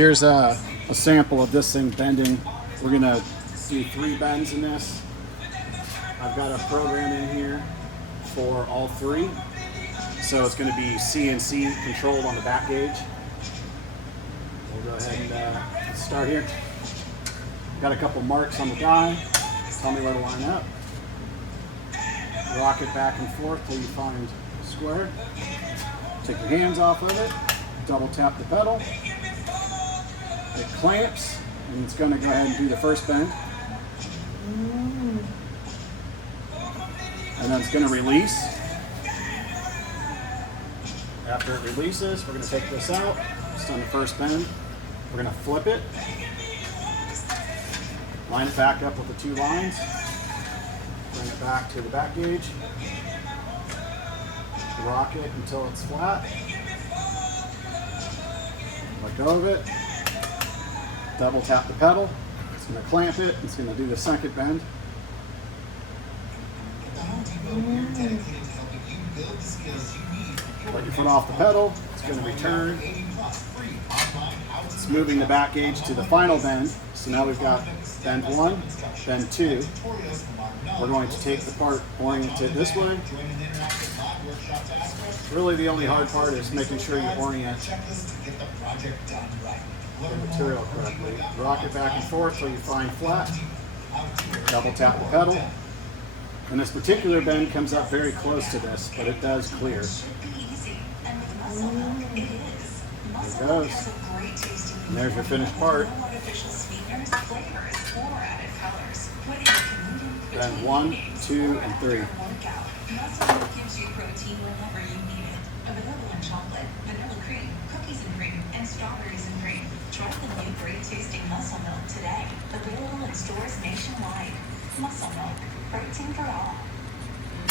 Here's a sample of this thing bending. We're gonna do 3 bends in this. I've got a program in here for all 3. So it's gonna be CNC controlled on the back gauge. We'll go ahead and start here. Got a couple marks on the die. Tell me where to line up. Rock it back and forth till you find square. Take your hands off of it. Double tap the pedal. It clamps, and it's going to go ahead and do the first bend. And then it's going to release. After it releases, we're going to take this out. Just on the first bend. We're going to flip it. Line it back up with the 2 lines. Bring it back to the back gauge. Rock it until it's flat. Let go of it. Double tap the pedal. It's going to clamp it. It's going to do the second bend. Let your foot off the pedal. It's going to return. It's moving the back gauge to the final bend. So now we've got bend 1, bend 2. We're going to take the part, orient it this way. Really the only hard part is making sure you orient the material correctly. Rock it back and forth till you find flat. Double tap the pedal. And this particular bend comes up very close to this, but it does clear. There it goes. And there's your finished part. Bend 1, 2, and 3. Muscle gives you protein whenever you need it. Available in chocolate, vanilla cream, cookies and cream, and strawberries and cream. Try the new great tasting Muscle Milk today. Available in stores nationwide. Muscle Milk, protein for all.